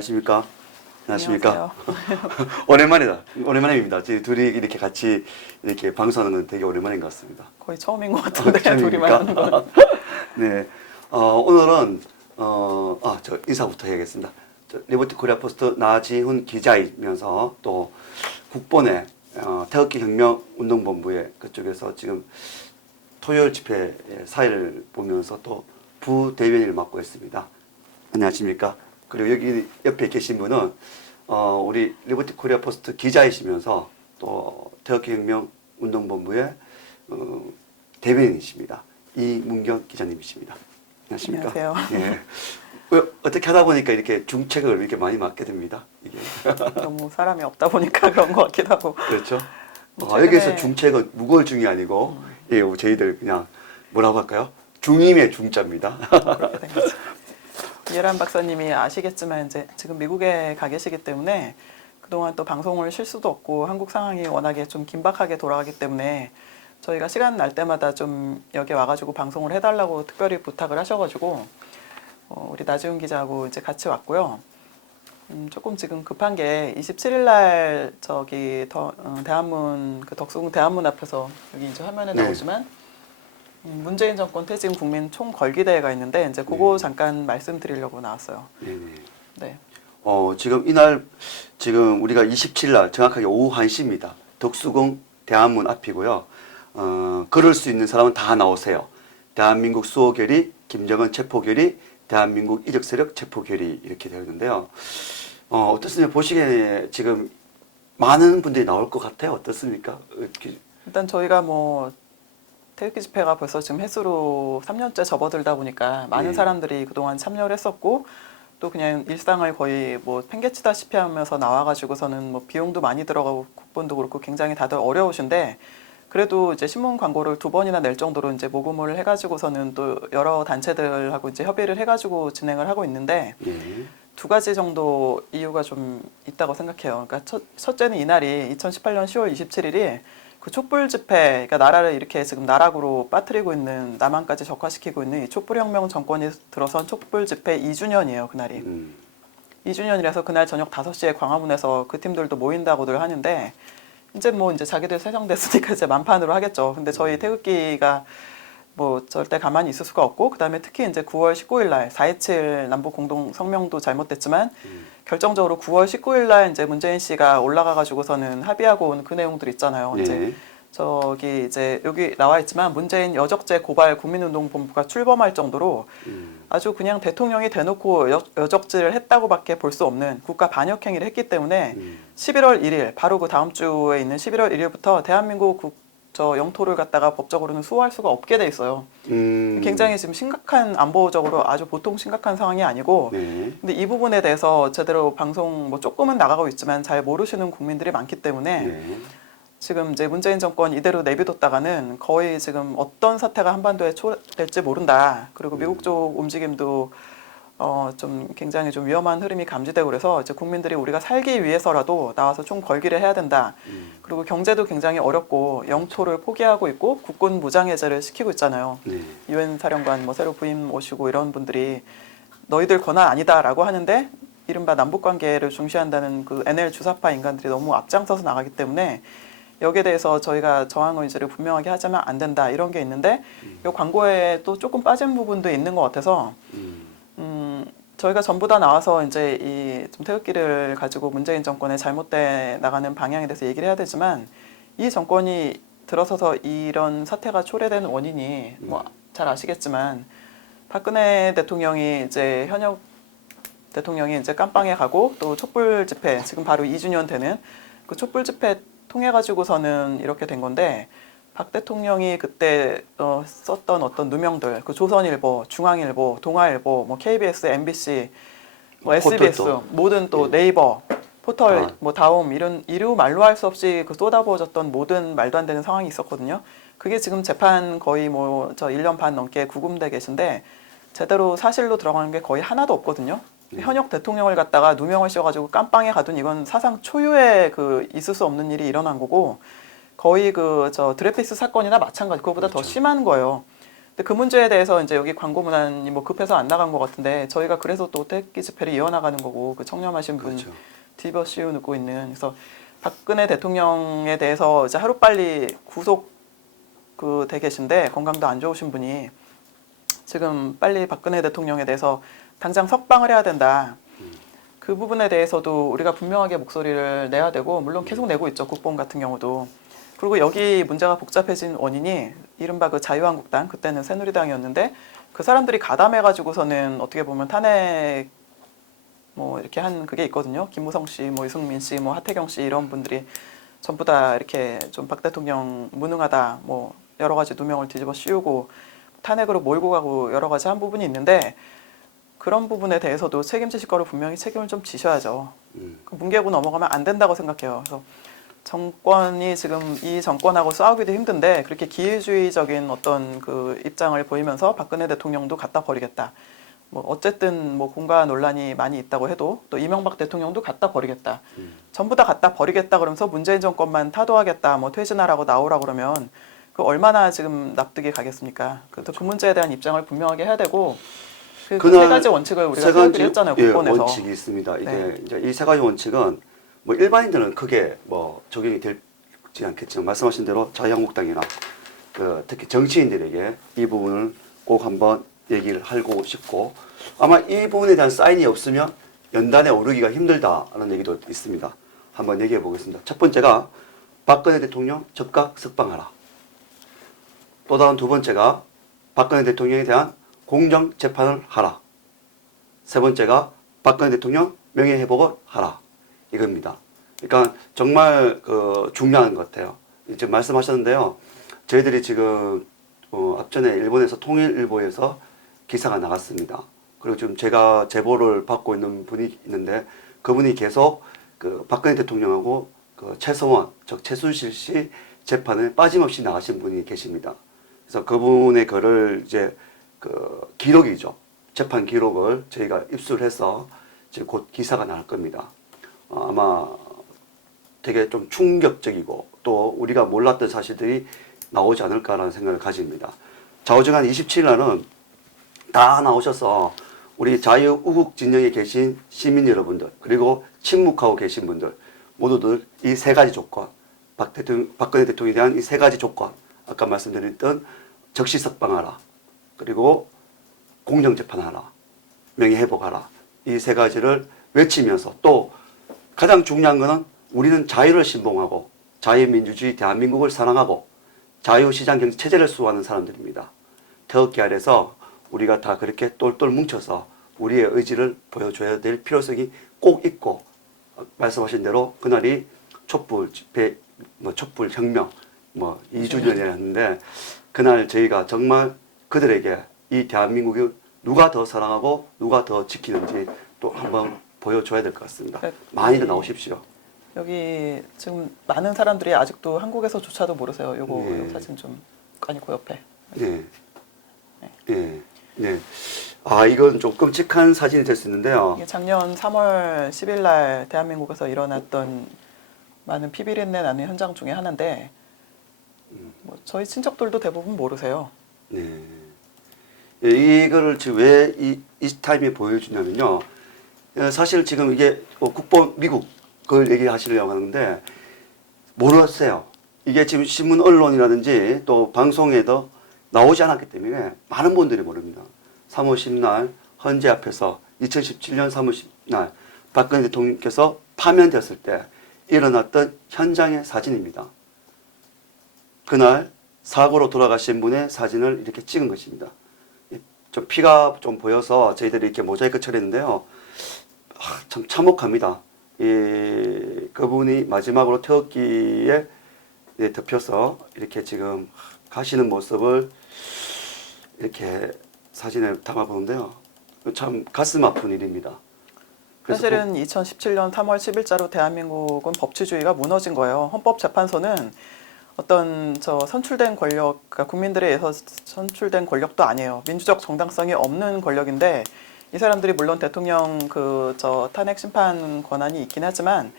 안녕하십니까? 안녕하십니까? 안녕하세요. 오랜만입니다. 저희 둘이 이렇게 같이 이렇게 방송하는 건 되게 오랜만인 것 같습니다. 거의 처음인 것 같은데 처음입니까? 둘이만 하는 건. 네. 오늘은 저 인사부터 해야겠습니다. 리버티 코리아 포스트 나지훈 기자이면서 또 국본의 태극기 혁명 운동본부의 그쪽에서 지금 토요일 집회 사회를 보면서 또 부대변인을 맡고 있습니다. 안녕하십니까? 그리고 여기 옆에 계신 분은 우리 리버티 코리아 포스트 기자이시면서 또 태극기 혁명 운동본부의 대변인이십니다. 이문경 기자님이십니다. 안녕하십니까? 안녕하세요. 예. 어떻게 하다 보니까 이렇게 중책을 이렇게 많이 맡게 됩니다. 이게. 너무 사람이 없다 보니까 그런 것 같기도 하고. 그렇죠. 최근에... 여기서 중책은 무거울 중이 아니고 예, 저희들 그냥 뭐라고 할까요? 중임의 중자입니다. 그렇게 된 거죠. 이해란 박사님이 아시겠지만 이제 지금 미국에 가 계시기 때문에 그동안 또 방송을 쉴 수도 없고 한국 상황이 워낙에 좀 긴박하게 돌아가기 때문에 저희가 시간 날 때마다 좀 여기 와가지고 방송을 해달라고 특별히 부탁을 하셔가지고 우리 나지훈 기자하고 이제 같이 왔고요. 조금 지금 급한 게 27일 날 저기 대한문 그 덕수궁 대한문 앞에서 여기 이제 화면에 네. 나오지만 문재인 정권 퇴진 국민 총궐기대회가 있는데 이제 그거 잠깐 말씀드리려고 나왔어요. 네. 지금 이날 지금 우리가 27일 날 정확하게 오후 1시입니다. 덕수궁 대한문 앞이고요. 걸을 수 있는 사람은 다 나오세요. 대한민국 수호 결의, 김정은 체포 결의, 대한민국 이적 세력 체포 결의 이렇게 되어 있는데요. 어떻습니까? 보시기에 지금 많은 분들이 나올 것 같아요. 어떻습니까? 일단 저희가 뭐 태극기 집회가 벌써 지금 횟수로 3년째 접어들다 보니까 많은 사람들이 그동안 참여를 했었고 또 그냥 일상을 거의 뭐 팽개치다시피 하면서 나와가지고서는 뭐 비용도 많이 들어가고 국본도 그렇고 굉장히 다들 어려우신데 그래도 이제 신문 광고를 2번이나 낼 정도로 이제 모금을 해가지고서는 또 여러 단체들하고 이제 협의를 해가지고 진행을 하고 있는데 2가지 정도 이유가 좀 있다고 생각해요. 그러니까 첫째는 이날이 2018년 10월 27일이 그 촛불 집회, 그러니까 나라를 이렇게 지금 나락으로 빠뜨리고 있는 남한까지 적화시키고 있는 이 촛불혁명 정권이 들어선 촛불 집회 2주년이에요. 그날이. 2주년이라서 그날 저녁 5시에 광화문에서 그 팀들도 모인다고들 하는데 이제 뭐 이제 자기들 세정됐으니까 이제 만판으로 하겠죠. 근데 저희 태극기가 뭐 절대 가만히 있을 수가 없고 그다음에 특히 이제 9월 19일 날 4.27 남북 공동 성명도 잘못됐지만 결정적으로 9월 19일 날 이제 문재인 씨가 올라가 가지고서는 합의하고 온 그 내용들 있잖아요. 이제 저기 이제 여기 나와 있지만 문재인 여적죄 고발 국민운동본부가 출범할 정도로 아주 그냥 대통령이 대놓고 여적죄를 했다고밖에 볼 수 없는 국가 반역 행위를 했기 때문에 11월 1일 바로 그 다음 주에 있는 11월 1일부터 대한민국 저 영토를 갖다가 법적으로는 수호할 수가 없게 돼 있어요. 굉장히 지금 심각한 안보적으로 아주 보통 심각한 상황이 아니고 근데 이 부분에 대해서 제대로 방송 뭐 조금은 나가고 있지만 잘 모르시는 국민들이 많기 때문에 지금 이제 문재인 정권 이대로 내비뒀다가는 거의 지금 어떤 사태가 한반도에 초래될지 모른다. 그리고 미국 쪽 움직임도 좀 굉장히 좀 위험한 흐름이 감지되고 그래서 이제 국민들이 우리가 살기 위해서라도 나와서 총 걸기를 해야 된다. 그리고 경제도 굉장히 어렵고 영토를 포기하고 있고 국군 무장 해제를 시키고 있잖아요. 유엔 사령관 뭐 새로 부임 오시고 이런 분들이 너희들 권한 아니다라고 하는데 이른바 남북 관계를 중시한다는 그 NL 주사파 인간들이 너무 앞장서서 나가기 때문에 여기에 대해서 저희가 저항 의지를 분명하게 하자면 안 된다 이런 게 있는데 이 광고에 또 조금 빠진 부분도 있는 것 같아서 저희가 전부 다 나와서 이제 이 좀 태극기를 가지고 문재인 정권의 잘못돼 나가는 방향에 대해서 얘기를 해야 되지만 이 정권이 들어서서 이런 사태가 초래된 원인이 뭐 잘 아시겠지만 박근혜 대통령이 이제 현역 대통령이 이제 깜빵에 가고 또 촛불 집회 지금 바로 2주년 되는 그 촛불 집회 통해 가지고서는 이렇게 된 건데 박 대통령이 그때 썼던 어떤 누명들, 그 조선일보, 중앙일보, 동아일보, 뭐 KBS, MBC, 뭐 SBS, 모든 또 네이버, 포털, 뭐 다음 이런 이루 말로 할 수 없이 그 쏟아부어졌던 모든 말도 안 되는 상황이 있었거든요. 그게 지금 재판 거의 뭐 저 1년 반 넘게 구금돼 계신데 제대로 사실로 들어가는 게 거의 하나도 없거든요. 현역 대통령을 갖다가 누명을 씌워가지고 깜빵에 가둔 이건 사상 초유의 그 있을 수 없는 일이 일어난 거고. 거의 그 저 드레피스 사건이나 마찬가지 그거보다 더 심한 거예요. 근데 그 문제에 대해서 이제 여기 광고 문안이 뭐 급해서 안 나간 것 같은데 저희가 그래서 또 태극기 집회를 이어나가는 거고 그 청렴하신 분 그렇죠. 뒤집어 씌우고 있는 그래서 박근혜 대통령에 대해서 이제 하루빨리 구속 돼 계신데 건강도 안 좋으신 분이 지금 빨리 박근혜 대통령에 대해서 당장 석방을 해야 된다. 그 부분에 대해서도 우리가 분명하게 목소리를 내야 되고 물론 계속 내고 있죠. 국뽕 같은 경우도. 그리고 여기 문제가 복잡해진 원인이 이른바 그 자유한국당 그때는 새누리당이었는데 그 사람들이 가담해가지고서는 어떻게 보면 탄핵 뭐 이렇게 한 그게 있거든요. 김무성 씨, 뭐 유승민 씨, 뭐 하태경 씨 이런 분들이 전부 다 이렇게 좀 박 대통령 무능하다 뭐 여러 가지 누명을 뒤집어 씌우고 탄핵으로 몰고 가고 여러 가지 한 부분이 있는데 그런 부분에 대해서도 책임지실 거를 분명히 책임을 좀 지셔야죠. 그 뭉개고 넘어가면 안 된다고 생각해요. 그래서 정권이 지금 이 정권하고 싸우기도 힘든데 그렇게 기회주의적인 어떤 그 입장을 보이면서 박근혜 대통령도 갖다 버리겠다. 뭐 어쨌든 뭐 공과 논란이 많이 있다고 해도 또 이명박 대통령도 갖다 버리겠다. 전부 다 갖다 버리겠다 그러면서 문재인 정권만 타도하겠다. 뭐 퇴진하라고 나오라 그러면 그 얼마나 지금 납득이 가겠습니까? 그래서 그 문제에 대한 입장을 분명하게 해야 되고 그 세 가지 원칙을 우리가 세우기로 했잖아요. 국본에서. 원칙이 있습니다. 이게 네. 이제 이 세 가지 원칙은 뭐 일반인들은 크게 뭐 적용이 되지 않겠지만 말씀하신 대로 자유한국당이나 그 특히 정치인들에게 이 부분을 꼭 한번 얘기를 하고 싶고 아마 이 부분에 대한 사인이 없으면 연단에 오르기가 힘들다라는 얘기도 있습니다. 한번 얘기해 보겠습니다. 첫 번째가 박근혜 대통령 즉각 석방하라. 또 다른 두 번째가 박근혜 대통령에 대한 공정 재판을 하라. 세 번째가 박근혜 대통령 명예회복을 하라. 이겁니다. 그러니까 정말 중요한 것 같아요. 이제 말씀하셨는데요. 저희들이 지금 앞전에 일본에서 통일일보에서 기사가 나갔습니다. 그리고 지금 제가 제보를 받고 있는 분이 있는데 그분이 계속 그 박근혜 대통령하고 그 최서원, 즉 최순실 씨 재판에 빠짐없이 나가신 분이 계십니다. 그래서 그분의 글을 이제 그 기록이죠. 재판 기록을 저희가 입수를 해서 이제 곧 기사가 나올 겁니다. 아마 되게 좀 충격적이고 또 우리가 몰랐던 사실들이 나오지 않을까라는 생각을 가집니다. 좌우정한 27일 날은 다 나오셔서 우리 자유우국 진영에 계신 시민 여러분들 그리고 침묵하고 계신 분들 모두들 이 세 가지 조건 박근혜 대통령에 대한 이 세 가지 조건 아까 말씀드렸던 즉시 석방하라 그리고 공정재판하라 명예회복하라 이 세 가지를 외치면서 또 가장 중요한 것은 우리는 자유를 신봉하고 자유민주주의 대한민국을 사랑하고 자유시장 경제 체제를 수호하는 사람들입니다. 태극기 아래서 우리가 다 그렇게 똘똘 뭉쳐서 우리의 의지를 보여줘야 될 필요성이 꼭 있고 말씀하신 대로 그날이 촛불 집회, 촛불 혁명 2주년이었는데 그날 저희가 정말 그들에게 이 대한민국을 누가 더 사랑하고 누가 더 지키는지 또 한번 보여줘야 될 것 같습니다. 많이들 나오십시오. 여기 지금 많은 사람들이 아직도 한국에서조차도 모르세요. 요거 네. 요 사진 좀 아니 그 옆에. 네. 네. 네. 네. 아 이건 좀 끔찍한 사진이 될 수 있는데요. 이게 작년 3월 10일 날 대한민국에서 일어났던 많은 피비린내 나는 현장 중에 하나인데 뭐 저희 친척들도 대부분 모르세요. 네. 이거를 지금 왜 이 타임에 보여주냐면요. 사실 지금 이게 국본 미국 그걸 얘기하시려고 하는데 모르겠어요. 이게 지금 신문 언론이라든지 또 방송에도 나오지 않았기 때문에 많은 분들이 모릅니다. 3월 10날 헌재 앞에서 2017년 3월 10날 박근혜 대통령께서 파면되었을 때 일어났던 현장의 사진입니다. 그날 사고로 돌아가신 분의 사진을 이렇게 찍은 것입니다. 좀 피가 좀 보여서 저희들이 이렇게 모자이크 처리했는데요. 참 참혹합니다. 그분이 마지막으로 태극기에 덮여서 이렇게 지금 가시는 모습을 이렇게 사진에 담아보는데요. 참 가슴 아픈 일입니다. 사실은 2017년 3월 10일자로 대한민국은 법치주의가 무너진 거예요. 헌법재판소는 어떤 선출된 권력, 그러니까 국민들에 의해서 선출된 권력도 아니에요. 민주적 정당성이 없는 권력인데 이 사람들이 물론 대통령 탄핵 심판 권한이 있긴 하지만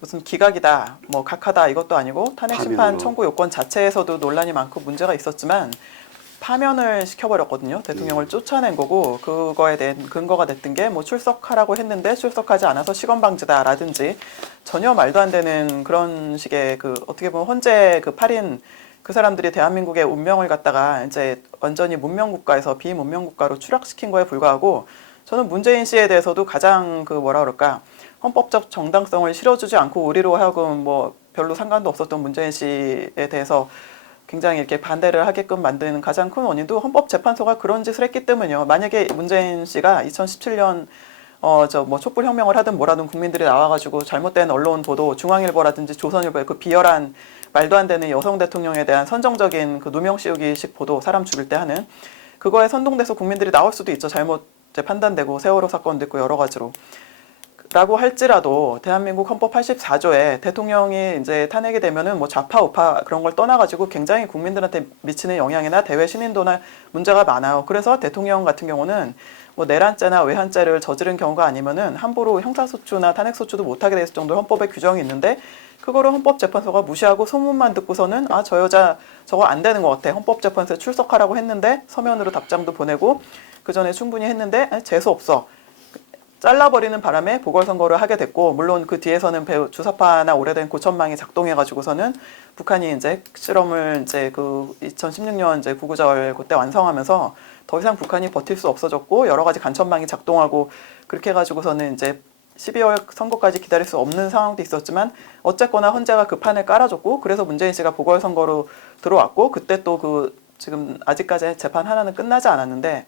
무슨 기각이다, 뭐 각하다 이것도 아니고 탄핵 심판 청구 요건 자체에서도 논란이 많고 문제가 있었지만 파면을 시켜버렸거든요. 대통령을 쫓아낸 거고 그거에 대한 근거가 됐던 게 뭐 출석하라고 했는데 출석하지 않아서 시건방지다라든지 전혀 말도 안 되는 그런 식의 그 어떻게 보면 헌재 그 8인 그 사람들이 대한민국의 운명을 갖다가 이제 완전히 문명국가에서 비문명국가로 추락시킨 거에 불과하고 저는 문재인 씨에 대해서도 가장 그 뭐라 그럴까 헌법적 정당성을 실어주지 않고 우리로 하여금 뭐 별로 상관도 없었던 문재인 씨에 대해서 굉장히 이렇게 반대를 하게끔 만드는 가장 큰 원인도 헌법재판소가 그런 짓을 했기 때문이요. 만약에 문재인 씨가 2017년 저 뭐 촛불혁명을 하든 뭐라든 국민들이 나와가지고 잘못된 언론 보도 중앙일보라든지 조선일보의 그 비열한 말도 안 되는 여성 대통령에 대한 선정적인 그 누명 씌우기식 보도 사람 죽일 때 하는 그거에 선동돼서 국민들이 나올 수도 있죠. 잘못 판단되고 세월호 사건도 있고 여러 가지로. 라고 할지라도 대한민국 헌법 84조에 대통령이 이제 탄핵이 되면은 뭐 좌파 우파 그런 걸 떠나가지고 굉장히 국민들한테 미치는 영향이나 대외 신인도나 문제가 많아요. 그래서 대통령 같은 경우는 뭐 내란죄나 외환죄를 저지른 경우가 아니면은 함부로 형사소추나 탄핵소추도 못하게 될 정도로 헌법에 규정이 있는데 그거를 헌법재판소가 무시하고 소문만 듣고서는 아 저 여자 저거 안 되는 것 같아 헌법재판소에 출석하라고 했는데 서면으로 답장도 보내고 그 전에 충분히 했는데 재수 없어. 잘라버리는 바람에 보궐선거를 하게 됐고 물론 그 뒤에서는 배우 주사파나 오래된 고천망이 작동해가지고서는 북한이 이제 핵실험을 이제 그 2016년 이제 구구절 그때 완성하면서 더 이상 북한이 버틸 수 없어졌고 여러 가지 간첩망이 작동하고 그렇게 해가지고서는 이제 12월 선거까지 기다릴 수 없는 상황도 있었지만 어쨌거나 헌재가 그 판을 깔아줬고 그래서 문재인 씨가 보궐선거로 들어왔고 그때 또 그 지금 아직까지 재판 하나는 끝나지 않았는데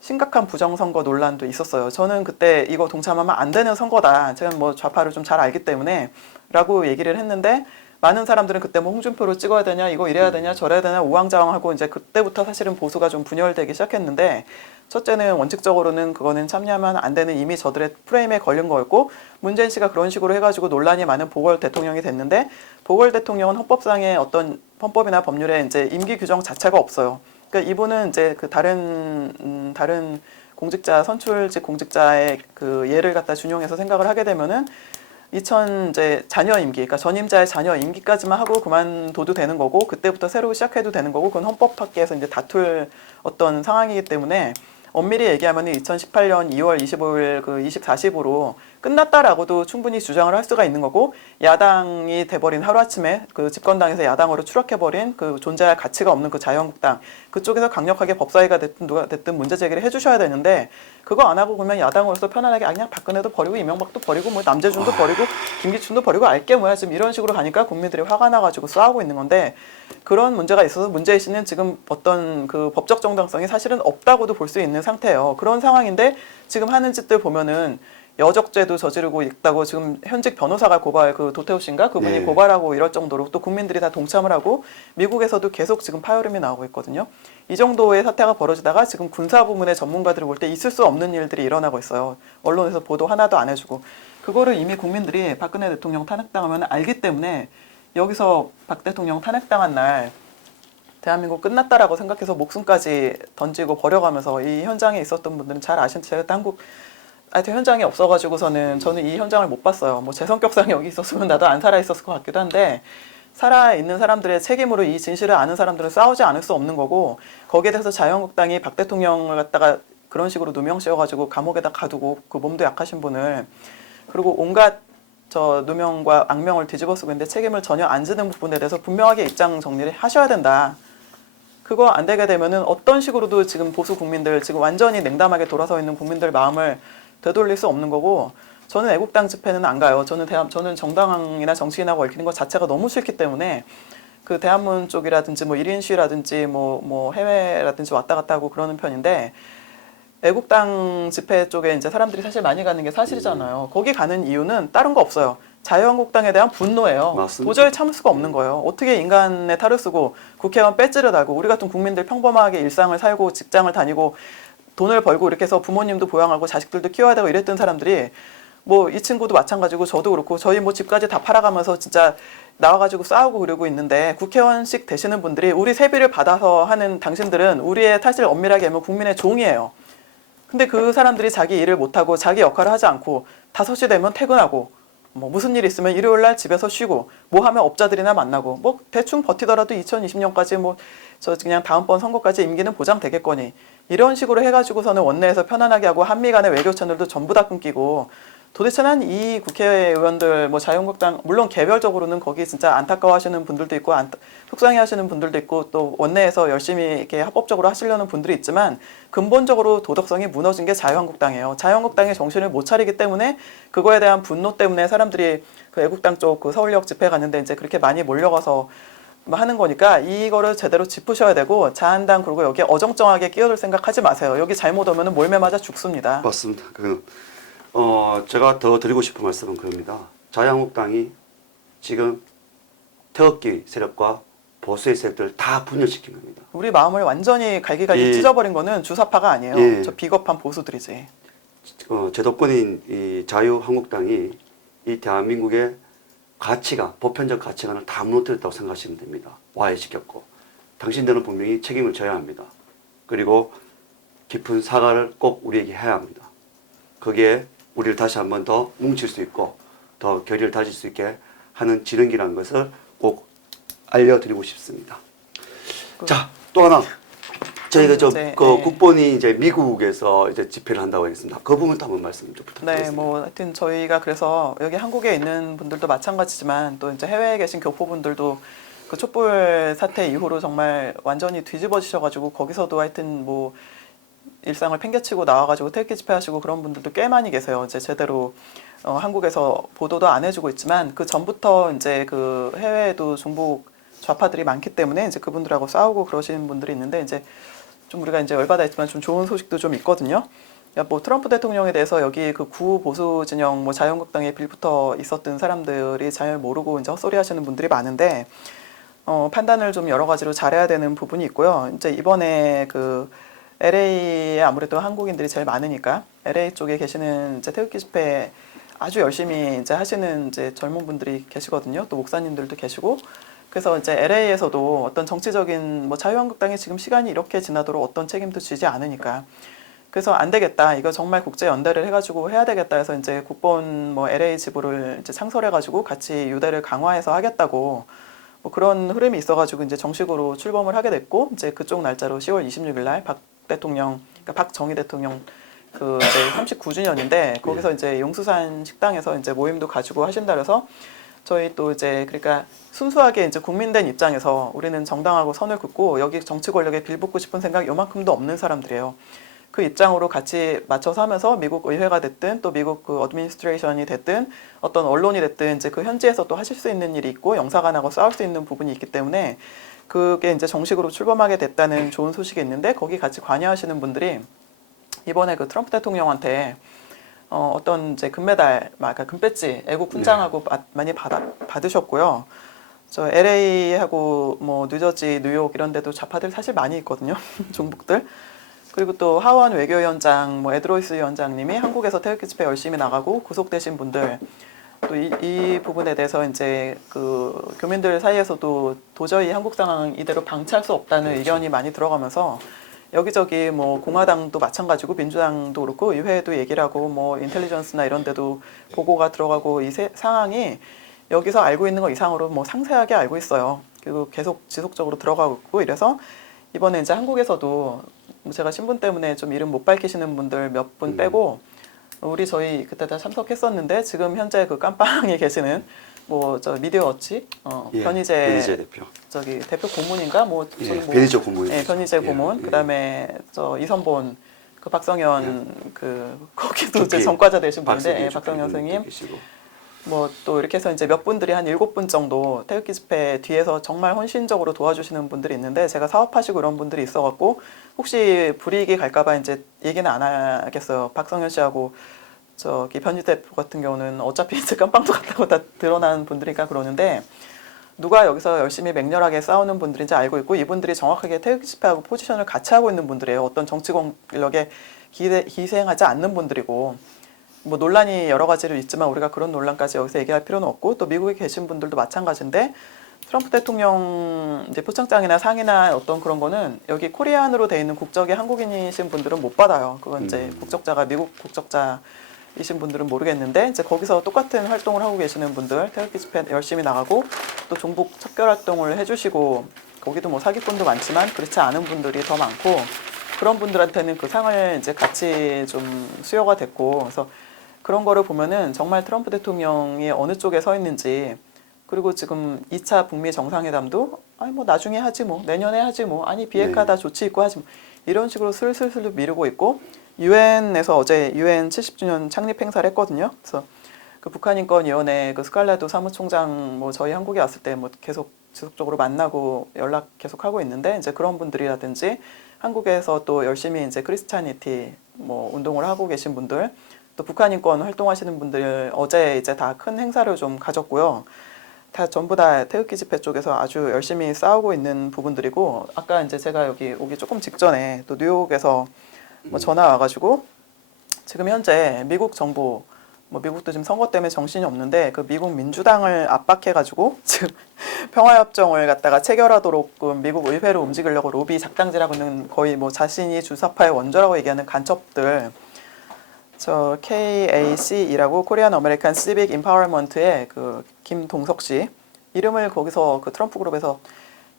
심각한 부정선거 논란도 있었어요. 저는 그때 이거 동참하면 안 되는 선거다. 제가 뭐 좌파를 좀 잘 알기 때문에 라고 얘기를 했는데 많은 사람들은 그때 뭐 홍준표로 찍어야 되냐 이거 이래야 되냐 저래야 되냐 우왕좌왕하고 이제 그때부터 사실은 보수가 좀 분열되기 시작했는데 첫째는 원칙적으로는 그거는 참여하면 안 되는 이미 저들의 프레임에 걸린 거였고 문재인 씨가 그런 식으로 해가지고 논란이 많은 보궐 대통령이 됐는데 보궐 대통령은 헌법상의 어떤 헌법이나 법률에 이제 임기 규정 자체가 없어요. 그러니까 이분은 이제 그 다른 공직자 선출직 공직자의 그 예를 갖다 준용해서 생각을 하게 되면은 2000 이제 자녀 임기, 그러니까 전임자의 자녀 임기까지만 하고 그만둬도 되는 거고 그때부터 새로 시작해도 되는 거고 그건 헌법학계에서 이제 다툴 어떤 상황이기 때문에 엄밀히 얘기하면 2018년 2월 25일 그 24시부로 끝났다라고도 충분히 주장을 할 수가 있는 거고 야당이 돼버린 하루아침에 그 집권당에서 야당으로 추락해버린 그 존재할 가치가 없는 그 자유한국당 그쪽에서 강력하게 법사위가 됐든 누가 됐든 문제 제기를 해주셔야 되는데 그거 안 하고 그러면 야당으로서 편안하게 그냥 박근혜도 버리고 이명박도 버리고 뭐 남재준도 버리고 김기춘도 버리고 알게 뭐야 지금 이런 식으로 가니까 국민들이 화가 나가지고 싸우고 있는 건데 그런 문제가 있어서 문재인 씨는 지금 어떤 그 법적 정당성이 사실은 없다고도 볼 수 있는 상태예요. 그런 상황인데 지금 하는 짓들 보면은 여적죄도 저지르고 있다고 지금 현직 변호사가 고발 그 도태우 씨인가 그분이 네. 고발하고 이럴 정도로 또 국민들이 다 동참을 하고 미국에서도 계속 지금 파열음이 나오고 있거든요. 이 정도의 사태가 벌어지다가 지금 군사 부문의 전문가들을 볼 때 있을 수 없는 일들이 일어나고 있어요. 언론에서 보도 하나도 안 해주고 그거를 이미 국민들이 박근혜 대통령 탄핵당하면 알기 때문에 여기서 박 대통령 탄핵당한 날 대한민국 끝났다라고 생각해서 목숨까지 던지고 버려가면서 이 현장에 있었던 분들은 잘 제가 한국 하여튼 현장에 없어가지고서는 저는 이 현장을 못 봤어요. 뭐 제 성격상 여기 있었으면 나도 안 살아있었을 것 같기도 한데 살아있는 사람들의 책임으로 이 진실을 아는 사람들은 싸우지 않을 수 없는 거고 거기에 대해서 자유한국당이 박 대통령을 갖다가 그런 식으로 누명 씌워가지고 감옥에다 가두고 그 몸도 약하신 분을 그리고 온갖 저 누명과 악명을 뒤집어 쓰고 있는데 책임을 전혀 안 지는 부분에 대해서 분명하게 입장 정리를 하셔야 된다. 그거 안 되게 되면은 어떤 식으로도 지금 보수 국민들 지금 완전히 냉담하게 돌아서 있는 국민들 마음을 되돌릴 수 없는 거고 저는 애국당 집회는 안 가요. 저는 정당이나 정치인하고 얽히는 것 자체가 너무 싫기 때문에 그 대한문 쪽이라든지 뭐 1인 시위라든지 뭐 해외라든지 왔다 갔다 하고 그러는 편인데 애국당 집회 쪽에 이제 사람들이 사실 많이 가는 게 사실이잖아요. 거기 가는 이유는 다른 거 없어요. 자유한국당에 대한 분노예요. 맞습니다. 도저히 참을 수가 없는 거예요. 어떻게 인간의 탈을 쓰고 국회의원 배지를 달고 우리 같은 국민들 평범하게 일상을 살고 직장을 다니고 돈을 벌고 이렇게 해서 부모님도 보양하고 자식들도 키워야 되고 이랬던 사람들이 뭐 이 친구도 마찬가지고 저도 그렇고 저희 뭐 집까지 다 팔아가면서 진짜 나와가지고 싸우고 그러고 있는데 국회의원식 되시는 분들이 우리 세비를 받아서 하는 당신들은 우리의 탓을 엄밀하게 하면 국민의 종이에요. 근데 그 사람들이 자기 일을 못하고 자기 역할을 하지 않고 5시 되면 퇴근하고 뭐 무슨 일 있으면 일요일 날 집에서 쉬고 뭐 하면 업자들이나 만나고 뭐 대충 버티더라도 2020년까지 뭐 저 그냥 다음번 선거까지 임기는 보장되겠거니 이런 식으로 해가지고서는 원내에서 편안하게 하고 한미 간의 외교 채널도 전부 다 끊기고 도대체 난 이 국회의원들 뭐 자유한국당 물론 개별적으로는 거기 진짜 안타까워하시는 분들도 있고 속상해하시는 분들도 있고 또 원내에서 열심히 이렇게 합법적으로 하시려는 분들이 있지만 근본적으로 도덕성이 무너진 게 자유한국당이에요. 자유한국당의 정신을 못 차리기 때문에 그거에 대한 분노 때문에 사람들이 그 애국당 쪽 그 서울역 집회 갔는데 이제 그렇게 많이 몰려가서 하는 거니까 이거를 제대로 짚으셔야 되고 자한당 그리고 여기에 어정쩡하게 끼어들 생각하지 마세요. 여기 잘못 오면은 몰매 맞아 죽습니다. 맞습니다. 제가 더 드리고 싶은 말씀은 그겁니다. 자유한국당이 지금 태극기 세력과 보수의 세력들을 다 분열시킨 겁니다. 우리 마음을 완전히 갈기갈기 찢어버린 거는 주사파가 아니에요. 예. 저 비겁한 보수들이지. 제도권인 이 자유한국당이 이 대한민국의 가치가 보편적 가치관을 다 무너뜨렸다고 생각하시면 됩니다. 와해시켰고 당신들은 분명히 책임을 져야 합니다. 그리고 깊은 사과를 꼭 우리에게 해야 합니다. 거기에 우리를 다시 한 번 더 뭉칠 수 있고 더 결의를 다질 수 있게 하는 지름길이라는 것을 꼭 알려드리고 싶습니다. 자, 또 하나 저희가 국본이 이제 미국에서 이제 집회를 한다고 했습니다. 그 부분도 한번 말씀 좀 부탁드리겠습니다. 네, 뭐 하여튼 저희가 그래서 여기 한국에 있는 분들도 마찬가지지만 또 이제 해외에 계신 교포분들도 그 촛불 사태 이후로 정말 완전히 뒤집어지셔가지고 거기서도 하여튼 뭐 일상을 팽개치고 나와가지고 태극기 집회하시고 그런 분들도 꽤 많이 계세요. 이제 제대로 한국에서 보도도 안 해주고 있지만 그 전부터 이제 그 해외에도 중복 좌파들이 많기 때문에 이제 그분들하고 싸우고 그러시는 분들이 있는데 이제 좀 우리가 이제 열받아 있지만 좀 좋은 소식도 좀 있거든요. 뭐 트럼프 대통령에 대해서 여기 그 구보수 진영 뭐 자유한국당에 빌붙어 있었던 사람들이 잘 모르고 이제 헛소리 하시는 분들이 많은데 판단을 좀 여러 가지로 잘해야 되는 부분이 있고요. 이제 이번에 그 LA에 아무래도 한국인들이 제일 많으니까 LA 쪽에 계시는 이제 태극기 집회 아주 열심히 이제 하시는 이제 젊은 분들이 계시거든요. 또 목사님들도 계시고. 그래서 이제 LA에서도 어떤 정치적인 뭐 자유한국당이 지금 시간이 이렇게 지나도록 어떤 책임도 지지 않으니까 그래서 안 되겠다. 이거 정말 국제 연대를 해가지고 해야 되겠다 해서 이제 국본 뭐 LA 지부를 이제 창설해가지고 같이 유대를 강화해서 하겠다고 뭐 그런 흐름이 있어가지고 이제 정식으로 출범을 하게 됐고 이제 그쪽 날짜로 10월 26일 날 박 대통령, 그러니까 박정희 대통령 그 이제 39주년인데 거기서 이제 용수산 식당에서 이제 모임도 가지고 하신다 그래서 저희 또 이제 그러니까 순수하게 이제 국민된 입장에서 우리는 정당하고 선을 긋고 여기 정치 권력에 빌붙고 싶은 생각 요만큼도 없는 사람들이에요. 그 입장으로 같이 맞춰서 하면서 미국 의회가 됐든 또 미국 그 어드미니스트레이션이 됐든 어떤 언론이 됐든 이제 그 현지에서 또 하실 수 있는 일이 있고 영사관하고 싸울 수 있는 부분이 있기 때문에 그게 이제 정식으로 출범하게 됐다는 좋은 소식이 있는데 거기 같이 관여하시는 분들이 이번에 그 트럼프 대통령한테 어떤 이제 금메달, 그러니까 금배지, 애국 훈장하고 많이 받으셨고요. 저 LA하고 뭐 뉴저지, 뉴욕 이런 데도 좌파들 사실 많이 있거든요. 종북들. 그리고 또 하원 외교위원장, 뭐 에드로이스 위원장님이 한국에서 태극기 집회 열심히 나가고 구속되신 분들 또 이 부분에 대해서 이제 그 교민들 사이에서도 도저히 한국 상황 이대로 방치할 수 없다는 그렇죠. 의견이 많이 들어가면서 여기저기 뭐 공화당도 마찬가지고 민주당도 그렇고 의회에도 얘기를 하고 뭐 인텔리전스나 이런 데도 보고가 들어가고 이 상황이 여기서 알고 있는 거 이상으로 뭐 상세하게 알고 있어요. 그리고 계속 지속적으로 들어가고 있고 이래서 이번에 이제 한국에서도 제가 신분 때문에 좀 이름 못 밝히시는 분들 몇 분 빼고 저희 그때 다 참석했었는데 지금 현재 그 깜빵에 계시는 뭐 저 미디어 워치 변희재 대표 저기 대표 고문인가 뭐 변희재 고문 변희재 고문 그다음에 저 이선본 그 박성현 그 거기도 이제 전과자 되신 분인데 박성현 선생님 뭐 또 이렇게 해서 이제 몇 분들이 한 7분 정도 태극기 집회 뒤에서 정말 헌신적으로 도와주시는 분들이 있는데 제가 사업하시고 이런 분들이 있어갖고 혹시 불이익이 갈까봐 이제 얘기는 안 하겠어요. 박성현 씨하고 저기 변희재 대표 같은 경우는 어차피 이제 깜빵도 갔다고 다 드러나는 분들이니까 그러는데 누가 여기서 열심히 맹렬하게 싸우는 분들인지 알고 있고 이분들이 정확하게 태극기 집회하고 포지션을 같이 하고 있는 분들이에요. 어떤 정치 권력에 희생하지 않는 분들이고 뭐 논란이 여러 가지로 있지만 우리가 그런 논란까지 여기서 얘기할 필요는 없고 또 미국에 계신 분들도 마찬가지인데 트럼프 대통령 이제 표창장이나 상이나 어떤 그런 거는 여기 코리안으로 돼 있는 국적이 한국인이신 분들은 못 받아요. 그건 이제 국적자가 미국 국적자 이신 분들은 모르겠는데 이제 거기서 똑같은 활동을 하고 계시는 분들 태극기 집회 열심히 나가고 또 종북 척결 활동을 해주시고 거기도 뭐 사기꾼도 많지만 그렇지 않은 분들이 더 많고 그런 분들한테는 그 상을 이제 같이 좀 수여가 됐고 그래서 그런 거를 보면은 정말 트럼프 대통령이 어느 쪽에 서 있는지 그리고 지금 2차 북미 정상회담도 아니 뭐 나중에 하지 뭐 내년에 하지 뭐 아니 비핵화 다 조치 있고 하지 뭐 이런 식으로 슬슬슬 미루고 있고 유엔에서 어제 유엔 70주년 창립 행사를 했거든요. 그래서 그 북한인권위원회 그 스칼라도 사무총장 뭐 저희 한국에 왔을 때 뭐 계속 지속적으로 만나고 연락 계속 하고 있는데 이제 그런 분들이라든지 한국에서 또 열심히 이제 크리스찬이티 뭐 운동을 하고 계신 분들 또 북한인권 활동하시는 분들 어제 이제 다 큰 행사를 좀 가졌고요. 다 전부 다 태극기 집회 쪽에서 아주 열심히 싸우고 있는 부분들이고 아까 이제 제가 여기 오기 조금 직전에 또 뉴욕에서 뭐 전화 와가지고 지금 현재 미국 정부 뭐 미국도 지금 선거 때문에 정신이 없는데 그 미국 민주당을 압박해가지고 지금 평화협정을 갖다가 체결하도록 그 미국 의회로 움직이려고 로비 작당질하고는 거의 뭐 자신이 주사파의 원조라고 얘기하는 간첩들 저 KAC이라고 코리안 아메리칸 시빅 인파워먼트의 그 김동석 씨 이름을 거기서 그 트럼프 그룹에서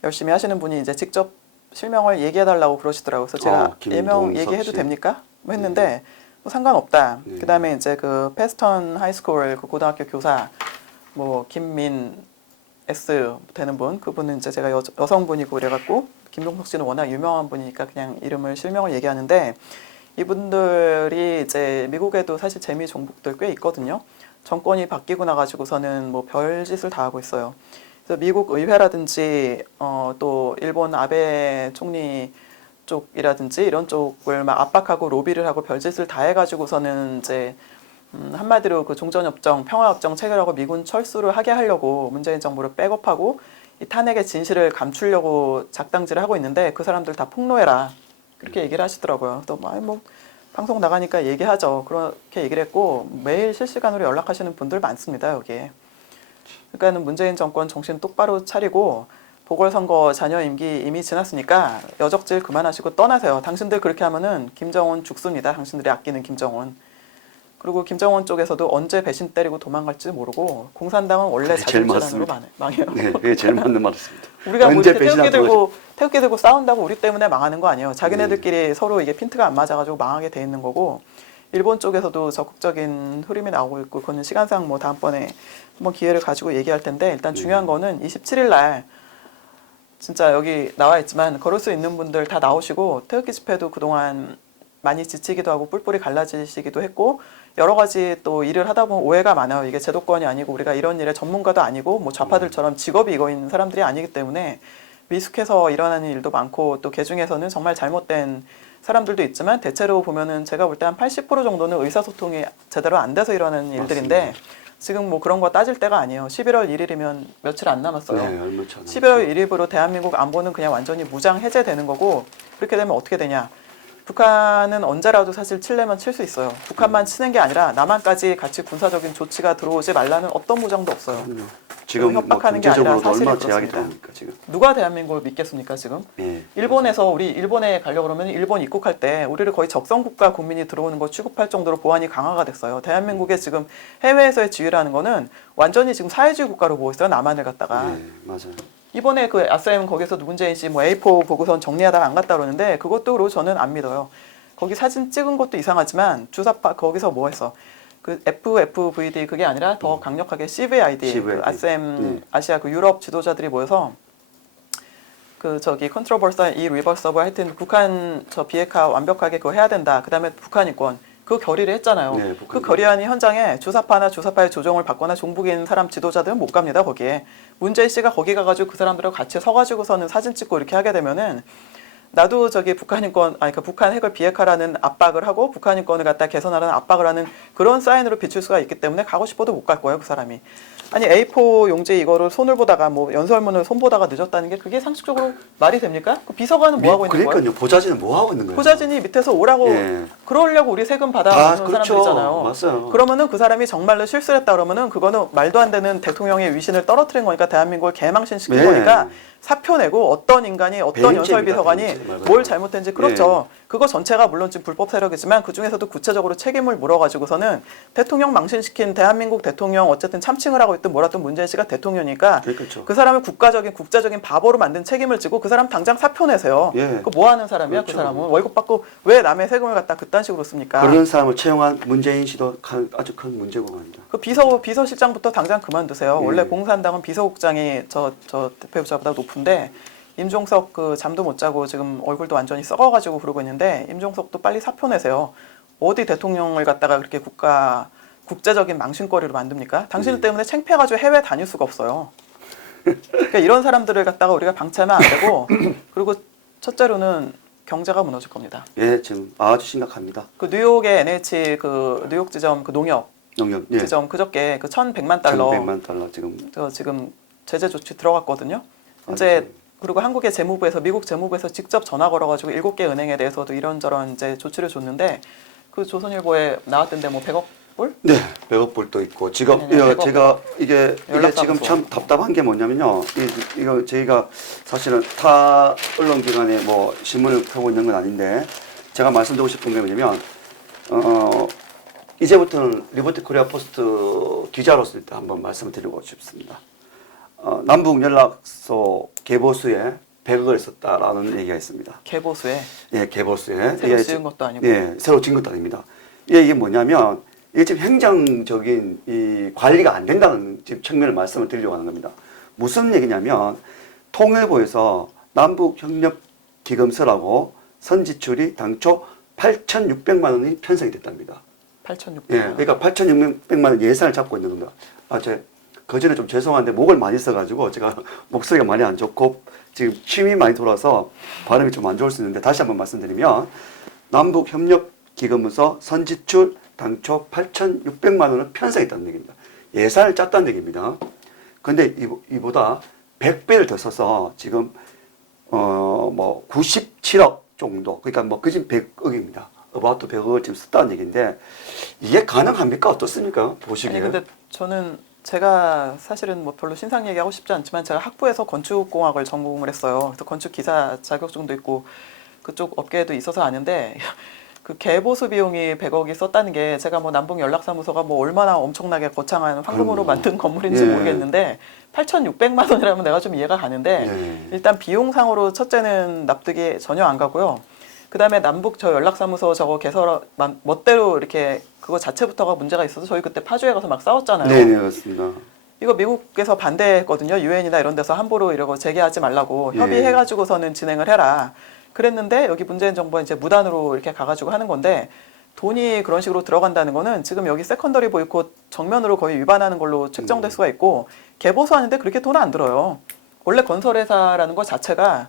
열심히 하시는 분이 이제 직접 실명을 얘기해달라고 그러시더라고요. 그래서 제가 예명 얘기해도 됩니까? 뭐 했는데 뭐 상관없다. 그다음에 이제 그 패스턴 하이스쿨 그 고등학교 교사 뭐 김민 S 되는 분 그분은 이제 제가 여성분이고 그래갖고 김동석 씨는 워낙 유명한 분이니까 그냥 이름을 실명을 얘기하는데 이분들이 이제 미국에도 사실 재미 종북들 꽤 있거든요. 정권이 바뀌고 나가지고서는 뭐 별짓을 다 하고 있어요. 그래서 미국 의회라든지 또 일본 아베 총리 쪽이라든지 이런 쪽을 막 압박하고 로비를 하고 별짓을 다 해가지고서는 이제 한마디로 그 종전협정, 평화협정 체결하고 미군 철수를 하게 하려고 문재인 정부를 백업하고 이 탄핵의 진실을 감추려고 작당질을 하고 있는데 그 사람들 다 폭로해라. 그렇게 얘기를 하시더라고요. 또 뭐 방송 나가니까 얘기하죠. 그렇게 얘기를 했고 매일 실시간으로 연락하시는 분들 많습니다. 여기에. 그러니까는 문재인 정권 정신 똑바로 차리고 보궐선거 잔여 임기 이미 지났으니까 여적질 그만하시고 떠나세요. 당신들 그렇게 하면은 김정은 죽습니다. 당신들이 아끼는 김정은. 그리고 김정은 쪽에서도 언제 배신 때리고 도망갈지 모르고 공산당은 원래 자존질환으로 망해요. 네, 그게 제일 맞는 말이었습니다. 우리가 뭐 이렇게 태극기 들고 싸운다고 우리 때문에 망하는 거 아니에요. 자기네들끼리 서로 이게 핀트가 안 맞아가지고 망하게 돼 있는 거고 일본 쪽에서도 적극적인 흐름이 나오고 있고 그거는 시간상 뭐 다음번에 한번 기회를 가지고 얘기할 텐데 일단 중요한 거는 27일 날 진짜 여기 나와 있지만 걸을 수 있는 분들 다 나오시고 태극기 집회도 그동안 많이 지치기도 하고 뿔뿔이 갈라지시기도 했고 여러 가지 또 일을 하다 보면 오해가 많아요. 이게 제도권이 아니고 우리가 이런 일의 전문가도 아니고 뭐 좌파들처럼 직업이 이거인 사람들이 아니기 때문에 미숙해서 일어나는 일도 많고 또 그중에서는 정말 잘못된 사람들도 있지만 대체로 보면은 제가 볼 때 한 80% 정도는 의사소통이 제대로 안 돼서 일어나는 일들인데 지금 뭐 그런 거 따질 때가 아니에요. 11월 1일이면 며칠 안 남았어요. 네, 얼마 안 11월 1일부로 대한민국 안보는 그냥 완전히 무장 해제되는 거고 그렇게 되면 어떻게 되냐. 북한은 언제라도 사실 칠려면 칠 수 있어요. 북한만 치는 게 아니라 남한까지 같이 군사적인 조치가 들어오지 말라는 어떤 보장도 없어요. 지금 협박하는 게 아니라 사실이 얼마 제약이 그렇습니다. 들어옵니까 지금? 누가 대한민국을 믿겠습니까 지금? 네, 일본에서 우리 일본에 가려고 그러면 일본 입국할 때 우리를 거의 적성국가 국민이 들어오는 거 취급할 정도로 보안이 강화가 됐어요. 대한민국에 지금 해외에서의 지위라는 거는 완전히 지금 사회주의 국가로 보고 있어요. 남한을 갖다가. 네, 맞아요. 이번에 그 아싸엠 거기서 문재인 씨 뭐 A4 보고선 정리하다가 안 갔다 그러는데 그것도 그러고 저는 안 믿어요. 거기 사진 찍은 것도 이상하지만 주사파 거기서 뭐 했어? 그 FFVD 그게 아니라 더 강력하게 CVID. 그 아싸엠 아시아 그 유럽 지도자들이 모여서 그 저기 컨트로버스한 이 리버서블 하여튼 북한 저 비핵화 완벽하게 그거 해야 된다. 그다음에 북한 인권 그 결의를 했잖아요. 네, 그 결의안이 현장에 주사파나 주사파의 조정을 받거나 종북인 사람 지도자들은 못 갑니다. 거기에 문재인 씨가 거기 가가지고 그 사람들하고 같이 서가지고서는 사진 찍고 이렇게 하게 되면은 나도 저기 북한 인권 아니 그 북한 핵을 비핵화라는 압박을 하고 북한 인권을 갖다 개선하라는 압박을 하는 그런 사인으로 비출 수가 있기 때문에 가고 싶어도 못 갈 거예요. 그 사람이. 아니 A4 용지 이거를 손을 보다가 뭐 연설문을 손 보다가 늦었다는 게 그게 상식적으로 말이 됩니까? 그 비서관은 뭐 하고 있는 거예요? 그러니까요. 보좌진은 뭐 하고 있는 거예요? 보좌진이 밑에서 오라고 그러려고 우리 세금 받아오는 그렇죠. 사람들이잖아요. 맞아요. 그러면은 그 사람이 정말로 실수를 했다 그러면은 그거는 말도 안 되는 대통령의 위신을 떨어뜨린 거니까 대한민국을 개망신시킨 거니까 사표 내고 어떤 인간이 어떤 배임죄입니다, 연설비서관이 배임죄, 말 그대로. 뭘 잘못했는지 그렇죠. 그거 전체가 물론 지금 불법 세력이지만 그 중에서도 구체적으로 책임을 물어가지고서는 대통령 망신시킨 대한민국 대통령 어쨌든 참칭을 하고 있든 뭐라든 문재인 씨가 대통령이니까 그렇죠. 그 사람을 국가적인 바보로 만든 책임을 지고 그 사람 당장 사표 내세요. 예. 그 뭐 하는 사람이야 그렇죠. 그 사람은 월급 받고 왜 남의 세금을 갖다 그딴 식으로 씁니까? 그런 사람을 채용한 문재인 씨도 아주 큰 문제고 말입니다. 그 비서실장부터 당장 그만두세요. 예. 원래 공산당은 비서국장이 저 대표자보다 높은데 임종석 그 잠도 못 자고 지금 얼굴도 완전히 썩어가지고 그러고 있는데 임종석도 빨리 사표 내세요. 어디 대통령을 갖다가 그렇게 국제적인 망신거리로 만듭니까? 당신 때문에 창피해가지고 해외 다닐 수가 없어요. 그러니까 이런 사람들을 갖다가 우리가 방치하면 안 되고 그리고 첫째로는 경제가 무너질 겁니다. 예, 지금 아주 심각합니다. 그 뉴욕의 NH 그 뉴욕 지점 그 농협 농협, 예. 지점 그저께 그 1,100만 달러 1,100만 달러 지금. 지금 제재 조치 들어갔거든요. 이제 그리고 한국의 재무부에서 미국 재무부에서 직접 전화 걸어가지고 7개 은행에 대해서도 이런저런 이제 조치를 줬는데 그 조선일보에 나왔던데 뭐 100억 불? 네, 100억 불도 있고 지금 네, 100억 제가 이게 연락사무소. 지금 참 답답한 게 뭐냐면요. 이거 저희가 사실은 타 언론기관에 뭐 신문을 펴고 있는 건 아닌데 제가 말씀드리고 싶은 게 뭐냐면 이제부터는 리버티 코리아 포스트 기자로서 일단 한번 말씀을 드리고 싶습니다. 남북 연락소 개보수에 100억을 썼다라는 얘기가 있습니다. 개보수에 예, 개보수에. 새로 지은 것도 아니고. 예, 새로 지은 것도 아닙니다. 이게 뭐냐면 이게 지금 행정적인 이 관리가 안 된다는 지금 측면을 말씀을 드리려고 하는 겁니다. 무슨 얘기냐면 통일부에서 남북협력기금서라고 선지출이 당초 8,600만 원이 편성이 됐답니다. 8,600만 예, 원. 그러니까 8,600만 원 예산을 잡고 있는 겁니다. 그 전에 좀 죄송한데 목을 많이 써가지고 제가 목소리가 많이 안 좋고 지금 침이 많이 돌아서 발음이 좀 안 좋을 수 있는데 다시 한번 말씀드리면 남북협력기금서 선지출 당초 8,600만 원을 편성했다는 얘기입니다. 예산을 짰다는 얘기입니다. 그런데 이보다 100배를 더 써서 지금 뭐 97억 정도 그러니까 뭐 그진 100억입니다. 어바웃 100억을 지금 썼다는 얘기인데 이게 가능합니까? 어떻습니까? 보시기에. 아니 근데 저는 제가 사실은 뭐 별로 신상 얘기하고 싶지 않지만 제가 학부에서 건축공학을 전공을 했어요. 그래서 건축 기사 자격증도 있고 그쪽 업계에도 있어서 아는데 그 개보수 비용이 100억이 썼다는 게 제가 뭐 남북 연락사무소가 뭐 얼마나 엄청나게 거창한 황금으로 만든 건물인지 예. 모르겠는데 8,600만 원이라면 내가 좀 이해가 가는데 예. 일단 비용상으로 첫째는 납득이 전혀 안 가고요. 그다음에 남북 저 연락사무소 저거 개설 멋대로 이렇게 그거 자체부터가 문제가 있어서 저희 그때 파주에 가서 막 싸웠잖아요. 네, 그렇습니다. 이거 미국에서 반대했거든요. 유엔이나 이런 데서 함부로 이러고 재개하지 말라고 예. 협의해가지고서는 진행을 해라. 그랬는데 여기 문재인 정부가 이제 무단으로 이렇게 가가지고 하는 건데 돈이 그런 식으로 들어간다는 거는 지금 여기 세컨더리 보이콧 정면으로 거의 위반하는 걸로 측정될 수가 있고 개보수하는데 그렇게 돈 안 들어요. 원래 건설회사라는 것 자체가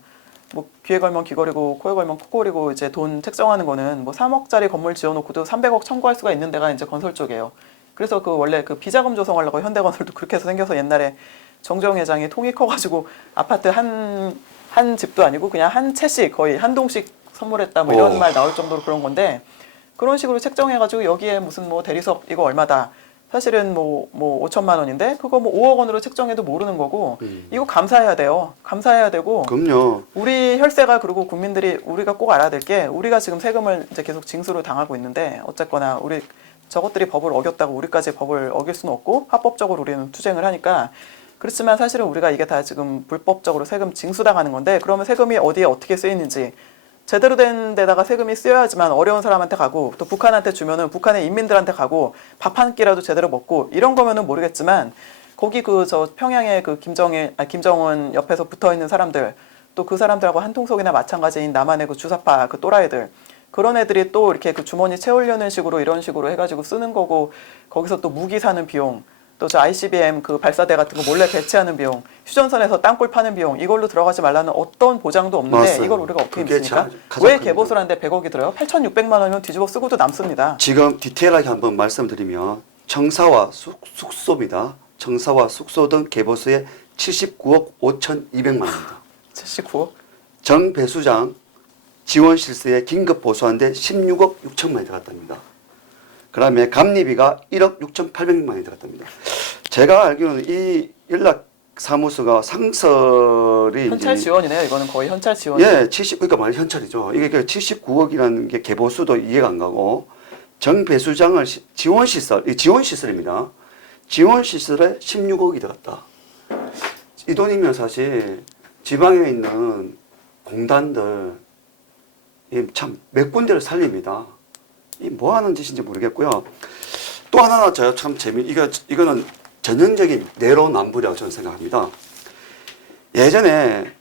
뭐 귀에 걸면 귀걸이고 코에 걸면 코걸이고 이제 돈 책정하는 거는 뭐 3억짜리 건물 지어놓고도 300억 청구할 수가 있는 데가 이제 건설 쪽이에요. 그래서 그 원래 그 비자금 조성하려고 현대건설도 그렇게 해서 생겨서 옛날에 정정 회장이 통이 커가지고 아파트 한 집도 아니고 그냥 한 채씩 거의 한 동씩 선물했다 뭐 이런 말 나올 정도로 그런 건데 그런 식으로 책정해가지고 여기에 무슨 뭐 대리석 이거 얼마다 사실은 뭐 5천만 원인데 그거 뭐 5억 원으로 책정해도 모르는 거고 이거 감사해야 돼요. 감사해야 되고 그럼요. 우리 혈세가 그리고 국민들이 우리가 꼭 알아야 될 게 우리가 지금 세금을 이제 계속 징수를 당하고 있는데 어쨌거나 우리 저것들이 법을 어겼다고 우리까지 법을 어길 수는 없고 합법적으로 우리는 투쟁을 하니까 그렇지만 사실은 우리가 이게 다 지금 불법적으로 세금 징수당하는 건데 그러면 세금이 어디에 어떻게 쓰이는지 제대로 된 데다가 세금이 쓰여야지만 어려운 사람한테 가고 또 북한한테 주면은 북한의 인민들한테 가고 밥 한 끼라도 제대로 먹고 이런 거면은 모르겠지만 거기 그 저 평양에 그 김정은 옆에서 붙어 있는 사람들 또 그 사람들하고 한통속이나 마찬가지인 남한의 그 주사파 그 또라이들 그런 애들이 또 이렇게 그 주머니 채우려는 식으로 이런 식으로 해가지고 쓰는 거고 거기서 또 무기 사는 비용 또 저 ICBM 그 발사대 같은 거 몰래 배치하는 비용 휴전선에서 땅굴 파는 비용 이걸로 들어가지 말라는 어떤 보장도 없는데 맞아요. 이걸 우리가 어떻게 그게 믿습니까? 가장 왜 큽니다. 개보수를 하는데 100억이 들어요? 8,600만 원이면 뒤집어 쓰고도 남습니다. 지금 디테일하게 한번 말씀드리면 청사와 숙소입니다. 청사와 숙소 등 개보수에 79억 5,200만 원입니다. 79억? 정 배수장 지원 실수에 긴급 보수하는데 16억 6천만 원이 들어갔답니다. 그다음에 감리비가 1억 6,800만 원이 들어갔답니다. 제가 알기로는 이 연락 사무소가 상설이 현찰 이제 지원이네요. 이거는 거의 현찰 지원. 예, 70 그러니까 말 현찰이죠. 이게 79억이라는 게 개보수도 이해가 안 가고 정배수장을 지원 시설, 이 지원 시설입니다. 지원 시설에 16억이 들어갔다. 이 돈이면 사실 지방에 있는 공단들 참 몇 군데를 살립니다. 이 뭐 하는 짓인지 모르겠고요. 또 하나 제가 참 이거는 전형적인 내로남불이라고 저는 생각합니다. 예전에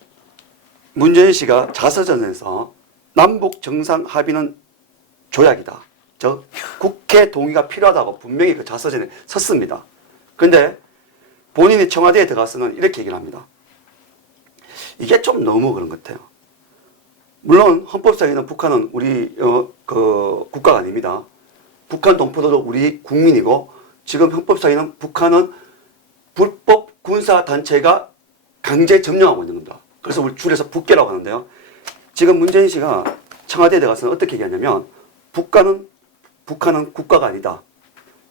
문재인 씨가 자서전에서 남북 정상 합의는 조약이다. 즉 국회 동의가 필요하다고 분명히 그 자서전에 썼습니다. 그런데 본인이 청와대에 들어가서는 이렇게 얘기를 합니다. 이게 좀 너무 그런 것 같아요. 물론 헌법상에는 북한은 우리 국가가 아닙니다. 북한 동포도 우리 국민이고 지금 헌법상에는 북한은 불법 군사 단체가 강제 점령하고 있는 겁니다. 그래서 우리 줄여서 북계라고 하는데요. 지금 문재인 씨가 청와대에 들어가서는 어떻게 얘기하냐면 북한은 국가가 아니다.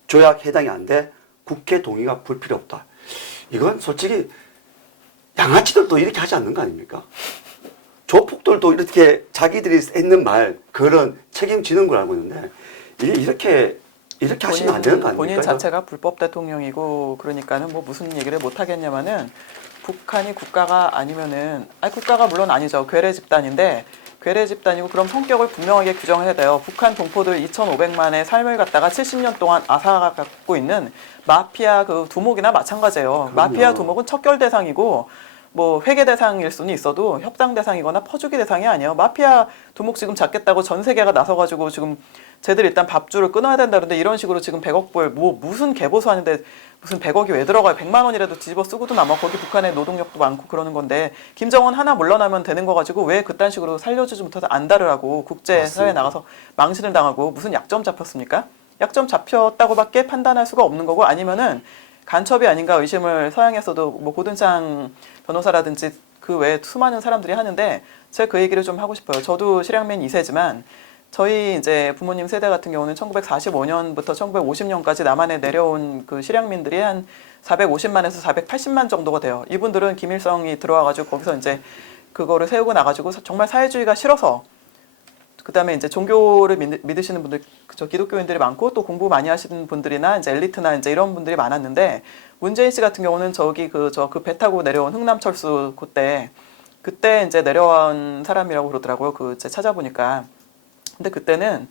조약 해당이 안 돼. 국회 동의가 불필요 없다. 이건 솔직히 양아치들도 이렇게 하지 않는 거 아닙니까? 조폭들도 이렇게 자기들이 했는 말 그런 책임지는 걸 알고 있는데 이렇게 하시면 안 되는 거 아닙니까? 본인 자체가 불법 대통령이고 그러니까는 뭐 무슨 얘기를 못 하겠냐마는 북한이 국가가 아니면은 국가가 물론 아니죠. 괴뢰 집단인데 괴뢰 집단이고 그럼 성격을 분명하게 규정해야 돼요. 북한 동포들 2,500만의 삶을 갖다가 70년 동안 앗아갖고 있는 마피아 그 두목이나 마찬가지예요. 그럼요. 마피아 두목은 척결 대상이고 뭐 회계 대상일 수는 있어도 협상 대상이거나 퍼주기 대상이 아니에요. 마피아 두목 지금 잡겠다고 전 세계가 나서가지고 지금 쟤들 일단 밥줄을 끊어야 된다 그러는데 이런 식으로 지금 100억 불 뭐 무슨 개보수 하는데 무슨 100억이 왜 들어가요? 100만 원이라도 뒤집어 쓰고도 남아. 거기 북한에 노동력도 많고 그러는 건데 김정은 하나 물러나면 되는 거 가지고 왜 그딴 식으로 살려주지 못해서 안달을 하고 국제사회에 나가서 망신을 당하고 무슨 약점 잡혔습니까? 약점 잡혔다고밖에 판단할 수가 없는 거고 아니면은 간첩이 아닌가 의심을 서양에서도 뭐 고든창 변호사라든지 그 외에 수많은 사람들이 하는데 제가 그 얘기를 좀 하고 싶어요. 저도 실향민 2세지만 저희 이제 부모님 세대 같은 경우는 1945년부터 1950년까지 남한에 내려온 그 실향민들이 한 450만에서 480만 정도가 돼요. 이분들은 김일성이 들어와가지고 거기서 이제 그거를 세우고 나가지고 정말 사회주의가 싫어서 그다음에 이제 종교를 믿으시는 분들, 저 기독교인들이 많고 또 공부 많이 하시는 분들이나 이제 엘리트나 이제 이런 분들이 많았는데 문재인 씨 같은 경우는 저기 그 배 타고 내려온 흥남철수 그때 이제 내려온 사람이라고 그러더라고요. 그 이제 찾아보니까. 근데 그때는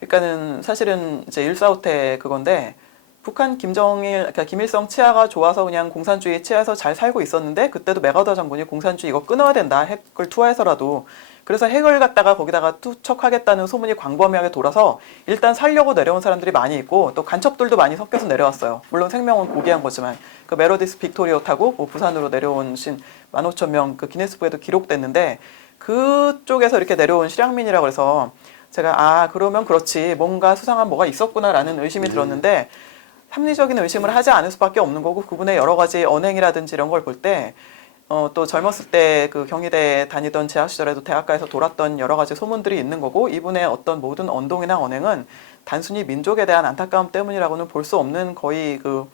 그러니까는 사실은 이제 일사후퇴 그건데 북한 그러니까 김일성 치하가 좋아서 그냥 공산주의 치하에서 잘 살고 있었는데 그때도 메가더 장군이 공산주의 이거 끊어야 된다. 핵을 투하해서라도. 그래서 핵을 갖다가 거기다가 투척하겠다는 소문이 광범위하게 돌아서 일단 살려고 내려온 사람들이 많이 있고 또 간첩들도 많이 섞여서 내려왔어요. 물론 생명은 고귀한 거지만 그 메로디스 빅토리오 타고 뭐 부산으로 내려온 15,000명 그 기네스북에도 기록됐는데 그쪽에서 이렇게 내려온 실향민이라고 해서 제가 그러면 그렇지 뭔가 수상한 뭐가 있었구나라는 의심이 들었는데 합리적인 의심을 하지 않을 수밖에 없는 거고 그분의 여러 가지 언행이라든지 이런 걸 볼 때 또 젊었을 때 그 경희대 다니던 재학 시절에도 대학가에서 돌았던 여러 가지 소문들이 있는 거고 이분의 어떤 모든 언동이나 언행은 단순히 민족에 대한 안타까움 때문이라고는 볼 수 없는 거의 그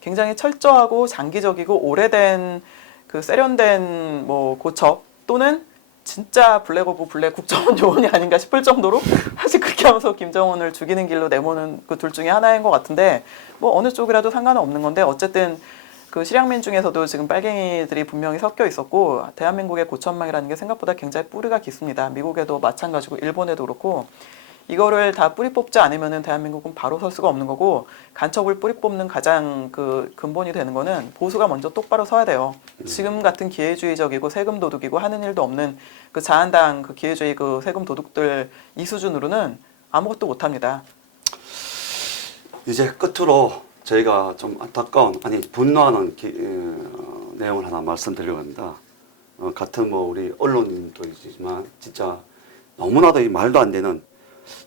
굉장히 철저하고 장기적이고 오래된 그 세련된 뭐 고첩 또는 진짜 블랙 오브 블랙 국정원 요원이 아닌가 싶을 정도로 사실 그렇게 하면서 김정은을 죽이는 길로 내모는 그 둘 중에 하나인 것 같은데 뭐 어느 쪽이라도 상관은 없는 건데 어쨌든 그 실향민 중에서도 지금 빨갱이들이 분명히 섞여 있었고 대한민국의 고천망이라는 게 생각보다 굉장히 뿌리가 깊습니다. 미국에도 마찬가지고 일본에도 그렇고 이거를 다 뿌리 뽑지 않으면은 대한민국은 바로 설 수가 없는 거고 간첩을 뿌리 뽑는 가장 그 근본이 되는 거는 보수가 먼저 똑바로 서야 돼요. 지금 같은 기회주의적이고 세금 도둑이고 하는 일도 없는 그 자한당 그 기회주의 그 세금 도둑들 이 수준으로는 아무것도 못 합니다. 이제 끝으로 저희가 좀 안타까운 분노하는 내용을 하나 말씀드리려고 합니다. 같은 뭐 우리 언론인도 있지만 진짜 너무나도 이 말도 안 되는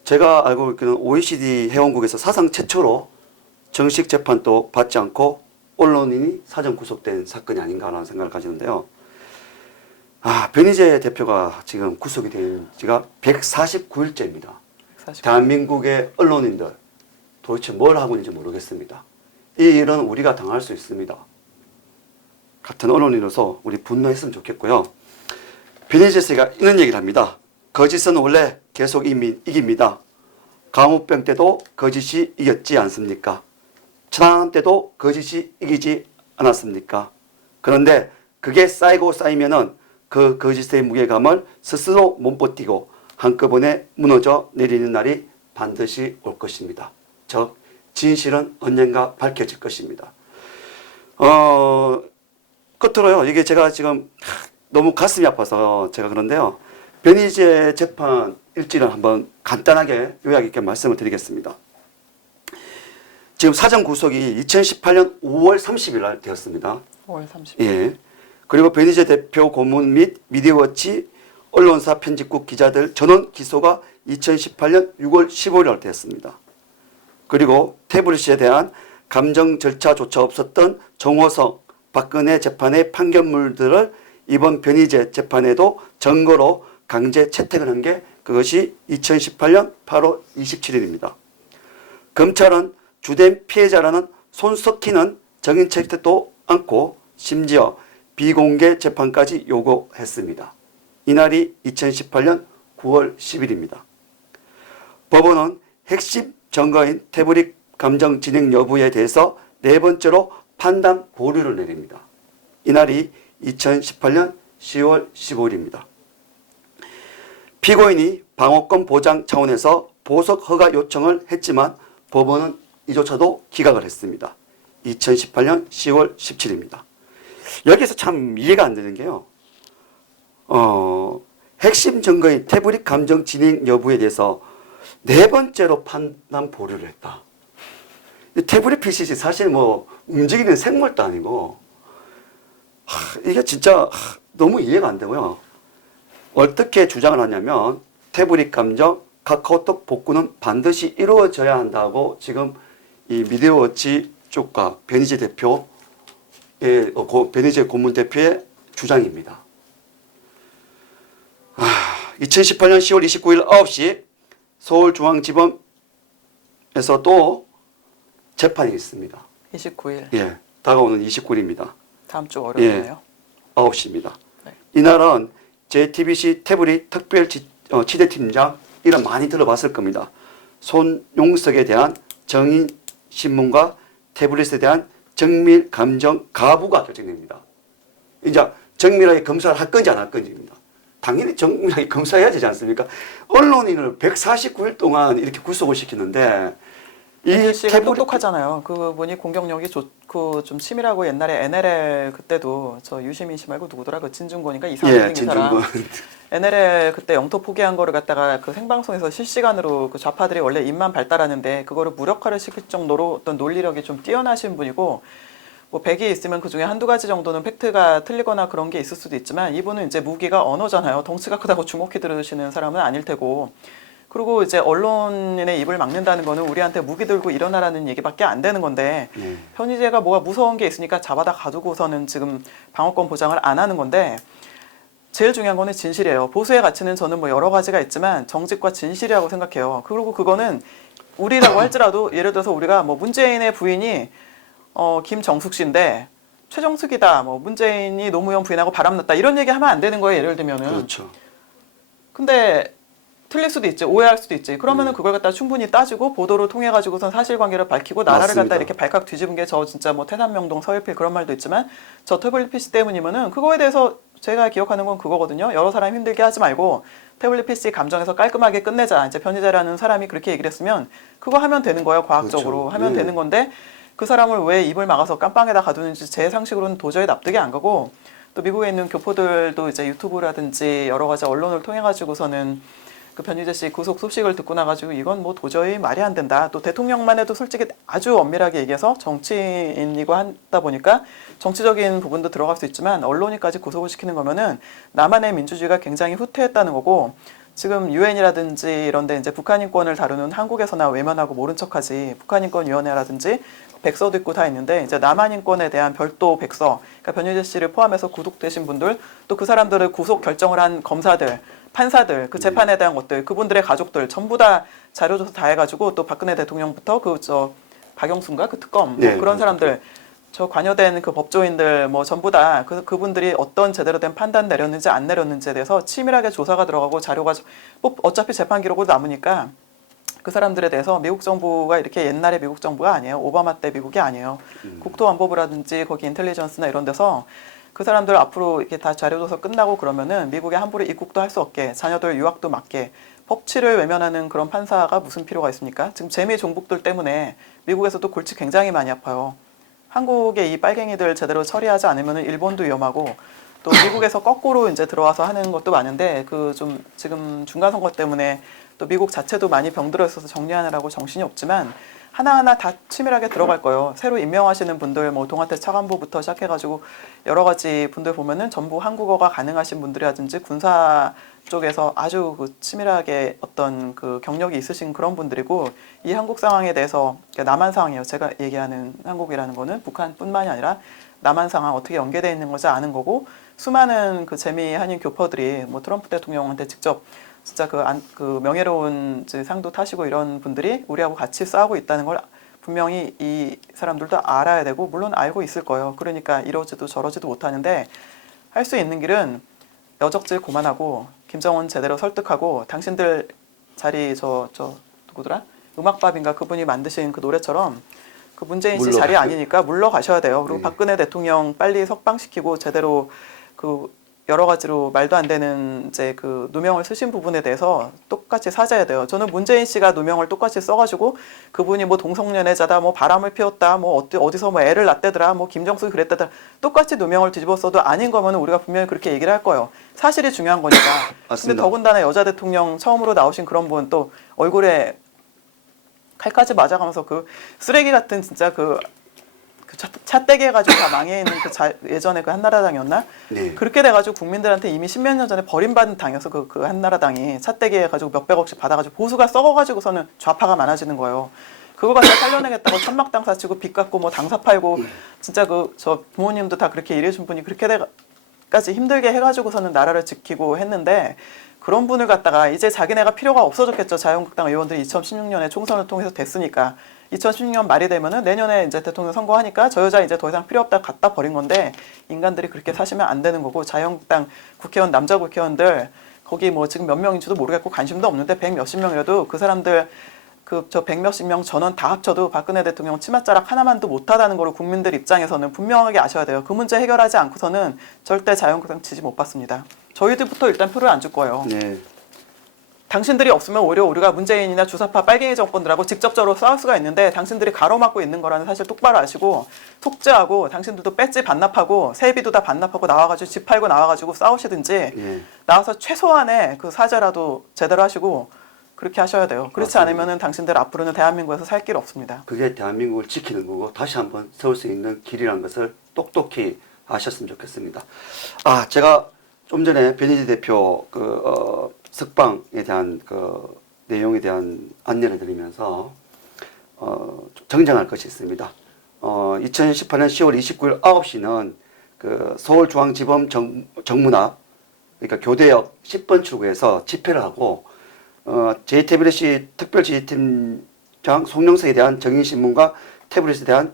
제가 알고 있기는 OECD 회원국에서 사상 최초로 정식 재판도 받지 않고 언론인이 사전 구속된 사건이 아닌가라는 생각을 가지는데요. 변희재 대표가 지금 구속이 된 지가 149일째입니다. 대한민국의 언론인들 도대체 뭘 하고 있는지 모르겠습니다. 이 일은 우리가 당할 수 있습니다. 같은 언론인으로서 우리 분노했으면 좋겠고요. 변희재 씨가 이런 얘기를 합니다. 거짓은 원래 계속 이깁니다. 광우병 때도 거짓이 이겼지 않습니까? 천안함 때도 거짓이 이기지 않았습니까? 그런데 그게 쌓이고 쌓이면은 그 거짓의 무게감을 스스로 못 버티고 한꺼번에 무너져 내리는 날이 반드시 올 것입니다. 즉 진실은 언젠가 밝혀질 것입니다. 끝으로요. 이게 제가 지금 너무 가슴이 아파서 제가 그런데요. 변희재 재판 일지를 한번 간단하게 요약 있게 말씀을 드리겠습니다. 지금 사전 구속이 2018년 5월 30일 날 되었습니다. 5월 30일. 예. 그리고 변희재 대표 고문 및 미디어워치 언론사 편집국 기자들 전원 기소가 2018년 6월 15일 날 되었습니다. 그리고 태블릿에 대한 감정 절차조차 없었던 정호성, 박근혜 재판의 판결물들을 이번 변희재 재판에도 증거로 강제 채택을 한 게 그것이 2018년 8월 27일입니다. 검찰은 주된 피해자라는 손석희는 정인 채택도 않고 심지어 비공개 재판까지 요구했습니다. 이날이 2018년 9월 10일입니다. 법원은 핵심 증거인 태블릿 감정 진행 여부에 대해서 네 번째로 판단 보류를 내립니다. 이날이 2018년 10월 15일입니다. 피고인이 방어권 보장 차원에서 보석 허가 요청을 했지만 법원은 이조차도 기각을 했습니다. 2018년 10월 17일입니다. 여기서 참 이해가 안 되는 게요. 핵심 증거인 태블릿 감정 진행 여부에 대해서 네 번째로 판단 보류를 했다. 태블릿 PC 사실 뭐 움직이는 생물도 아니고 이게 진짜 너무 이해가 안 되고요. 어떻게 주장을 하냐면 태블릿 감정 카카오톡 복구는 반드시 이루어져야 한다고 지금 이 미디어워치 쪽과 변희재 대표의 변희재 고문 대표의 주장입니다. 2018년 10월 29일 9시 서울중앙지검에서 또 재판이 있습니다. 29일. 예, 다가오는 29일입니다. 다음 주 월요일이네요. 9시입니다. 네. 이날은 JTBC 태블릿 특별 취재팀장 이름 많이 들어봤을 겁니다. 손용석에 대한 정인 신문과 태블릿에 대한 정밀 감정 가부가 결정됩니다. 이제 정밀하게 검사를 할 건지 안 할 건지입니다. 당연히 정밀하게 검사해야 되지 않습니까? 언론인을 149일 동안 이렇게 구속을 시키는데 이 씨가 똑똑하잖아요. 그분이 공격력이 좋고 좀 치밀하고 옛날에 NLL 그때도 저 유시민 씨 말고 누구더라 그 진중권인가 이상하게 생긴 사람. NLL 그때 영토 포기한 거를 갖다가 그 생방송에서 실시간으로 그 좌파들이 원래 입만 발달하는데 그거를 무력화를 시킬 정도로 어떤 논리력이 좀 뛰어나신 분이고 뭐 100이 있으면 그 중에 한두 가지 정도는 팩트가 틀리거나 그런 게 있을 수도 있지만 이분은 이제 무기가 언어잖아요. 덩치가 크다고 주목해 들으시는 사람은 아닐 테고. 그리고 이제 언론인의 입을 막는다는 거는 우리한테 무기 들고 일어나라는 얘기밖에 안 되는 건데 변희재가 뭐가 무서운 게 있으니까 잡아다 가두고서는 지금 방어권 보장을 안 하는 건데 제일 중요한 거는 진실이에요. 보수의 가치는 저는 뭐 여러 가지가 있지만 정직과 진실이라고 생각해요. 그리고 그거는 우리라고 할지라도 예를 들어서 우리가 뭐 문재인의 부인이 김정숙 씨인데 최정숙이다. 뭐 문재인이 노무현 부인하고 바람났다. 이런 얘기 하면 안 되는 거예요. 예를 들면은. 그렇죠. 근데 틀릴 수도 있지, 오해할 수도 있지. 그러면은 그걸 갖다 충분히 따지고 보도를 통해 가지고선 사실관계를 밝히고 나라를 맞습니다. 갖다 이렇게 발칵 뒤집은 게 저 진짜 뭐 태산명동 서일필 그런 말도 있지만 저 태블릿 PC 때문이면은 그거에 대해서 제가 기억하는 건 그거거든요. 여러 사람 힘들게 하지 말고 태블릿 PC 감정에서 깔끔하게 끝내자. 이제 변희재라는 사람이 그렇게 얘기를 했으면 그거 하면 되는 거예요. 과학적으로 그렇죠. 하면 되는 건데 그 사람을 왜 입을 막아서 깜빵에다 가두는지 제 상식으로는 도저히 납득이 안 가고 또 미국에 있는 교포들도 이제 유튜브라든지 여러 가지 언론을 통해 가지고서는 그 변희재 씨 구속 소식을 듣고 나가지고 이건 뭐 도저히 말이 안 된다. 또 대통령만 해도 솔직히 아주 엄밀하게 얘기해서 정치인이고 하다 보니까 정치적인 부분도 들어갈 수 있지만 언론인까지 구속을 시키는 거면은 나만의 민주주의가 굉장히 후퇴했다는 거고 지금 유엔이라든지 이런 데 이제 북한 인권을 다루는 한국에서나 외면하고 모른 척하지 북한인권위원회라든지 백서도 있고 다 있는데 이제 남한 인권에 대한 별도 백서 그러니까 변희재 씨를 포함해서 구속되신 분들 또 그 사람들을 구속 결정을 한 검사들 판사들 그 재판에 대한 것들 그분들의 가족들 전부 다 자료 조사 다 해가지고 또 박근혜 대통령부터 박영수인가 그 특검 뭐 그런 사람들 저 관여된 그 법조인들 뭐 전부 다 그분들이 어떤 제대로 된 판단 내렸는지 안 내렸는지에 대해서 치밀하게 조사가 들어가고 자료가 뭐 어차피 재판 기록으로 남으니까 그 사람들에 대해서 미국 정부가 이렇게 옛날의 미국 정부가 아니에요. 오바마 때 미국이 아니에요. 국토안보부라든지 거기 인텔리전스나 이런 데서 그 사람들 앞으로 이렇게 다 자료조사 끝나고 그러면은 미국에 함부로 입국도 할 수 없게 자녀들 유학도 막게 법치를 외면하는 그런 판사가 무슨 필요가 있습니까? 지금 재미 종북들 때문에 미국에서도 골치 굉장히 많이 아파요. 한국의 이 빨갱이들 제대로 처리하지 않으면 일본도 위험하고 또 미국에서 거꾸로 이제 들어와서 하는 것도 많은데 그 좀 지금 중간 선거 때문에 또 미국 자체도 많이 병들어 있어서 정리하느라고 정신이 없지만 하나하나 다 치밀하게 들어갈 거예요. 새로 임명하시는 분들 뭐 동아태 차관보부터 시작해가지고 여러 가지 분들 보면은 전부 한국어가 가능하신 분들이라든지 군사 쪽에서 아주 그 치밀하게 어떤 그 경력이 있으신 그런 분들이고 이 한국 상황에 대해서 남한 상황이에요. 제가 얘기하는 한국이라는 거는 북한뿐만이 아니라 남한 상황 어떻게 연계되어 있는 것을 아는 거고 수많은 그 재미 한인 교포들이 뭐 트럼프 대통령한테 직접 진짜 그 명예로운 상도 타시고 이런 분들이 우리하고 같이 싸우고 있다는 걸 분명히 이 사람들도 알아야 되고 물론 알고 있을 거예요. 그러니까 이러지도 저러지도 못하는데 할 수 있는 길은 여적질 그만하고 김정은 제대로 설득하고 당신들 자리 저 누구더라? 음악밥인가 그분이 만드신 그 노래처럼 그 문재인 씨 자리 아니니까 물러가셔야 돼요. 그리고 박근혜 대통령 빨리 석방시키고 제대로 그 여러 가지로 말도 안 되는 이제 그 누명을 쓰신 부분에 대해서 똑같이 사죄해야 돼요. 저는 문재인 씨가 누명을 똑같이 써가지고 그분이 뭐 동성연애자다, 뭐 바람을 피웠다, 뭐 어디서 뭐 애를 낳대더라, 뭐 김정숙이 그랬다더라 똑같이 누명을 뒤집어 써도 아닌 거면 우리가 분명히 그렇게 얘기를 할 거예요. 사실이 중요한 거니까. 근데 더군다나 여자 대통령 처음으로 나오신 그런 분 또 얼굴에 칼까지 맞아가면서 그 쓰레기 같은 진짜 그 차떼기 해가지고 다 망해 있는 예전에 그 한나라당이었나? 네. 그렇게 돼가지고 국민들한테 이미 십몇 년 전에 버림받은 당이어서 그 한나라당이 차떼기 해가지고 몇백억씩 받아가지고 보수가 썩어가지고서는 좌파가 많아지는 거예요. 그거 갖다 살려내겠다고 천막당 사치고 빚 갚고 뭐 당사 팔고 진짜 저 부모님도 다 그렇게 일해준 분이 그렇게 까지 힘들게 해가지고서는 나라를 지키고 했는데 그런 분을 갖다가 이제 자기네가 필요가 없어졌겠죠. 자유한국당 의원들이 2016년에 총선을 통해서 됐으니까 2016년 말이 되면은 내년에 이제 대통령 선거하니까 저 여자 이제 더 이상 필요 없다 갖다 버린 건데 인간들이 그렇게 사시면 안 되는 거고 자유한국당 국회의원 남자 국회의원들 거기 뭐 지금 몇 명인지도 모르겠고 관심도 없는데 100 몇십 명이라도 그 사람들 저 100 몇십 명 전원 다 합쳐도 박근혜 대통령 치맛자락 하나만도 못하다는 거를 국민들 입장에서는 분명하게 아셔야 돼요. 그 문제 해결하지 않고서는 절대 자유한국당 지지 못 받습니다. 저희들부터 일단 표를 안 줄 거예요. 네. 당신들이 없으면 오히려 우리가 문재인이나 주사파 빨갱이 정권들하고 직접적으로 싸울 수가 있는데 당신들이 가로막고 있는 거라는 사실 똑바로 아시고 속죄하고 당신들도 배지 반납하고 세비도 다 반납하고 나와가지고 집 팔고 나와가지고 싸우시든지 나와서 최소한의 그 사죄라도 제대로 하시고 그렇게 하셔야 돼요. 그렇지 맞습니다. 않으면은 당신들 앞으로는 대한민국에서 살 길 없습니다. 그게 대한민국을 지키는 거고 다시 한번 세울 수 있는 길이라는 것을 똑똑히 아셨으면 좋겠습니다. 제가 좀 전에 변희재 대표 석방에 대한 그 내용에 대한 안내를 드리면서 정정할 것이 있습니다. 2018년 10월 29일 9시는 그 서울중앙지법 정문 앞 그러니까 교대역 10번 출구에서 집회를 하고 JTBC 특별지휘팀장 송영석에 대한 정의신문과 태블릿에 대한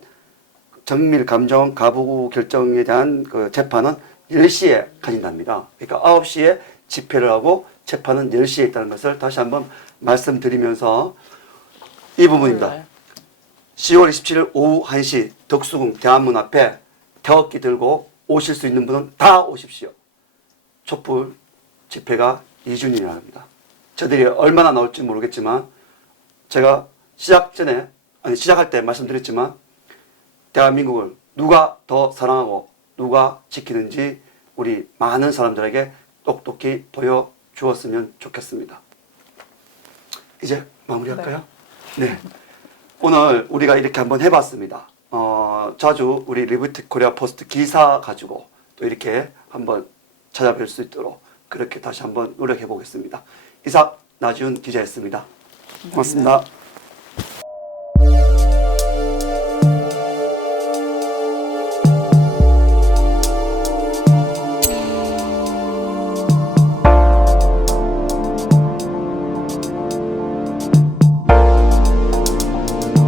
정밀 감정 가부 결정에 대한 그 재판은 10시에 가진답니다. 그러니까 9시에 집회를 하고 재판은 10시에 있다는 것을 다시 한번 말씀드리면서 이 부분입니다. 10월 27일 오후 1시 덕수궁 대한문 앞에 태극기 들고 오실 수 있는 분은 다 오십시오. 촛불 집회가 2주년이라 합니다. 저들이 얼마나 나올지 모르겠지만 제가 시작할 때 말씀드렸지만 대한민국을 누가 더 사랑하고 누가 지키는지 우리 많은 사람들에게 똑똑히 보여주었으면 좋겠습니다. 이제 마무리할까요? 네. 오늘 우리가 이렇게 한번 해봤습니다. 자주 우리 리뷰티 코리아 포스트 기사 가지고 또 이렇게 한번 찾아뵐 수 있도록 그렇게 다시 한번 노력해 보겠습니다. 이상 나지훈 기자였습니다. 고맙습니다.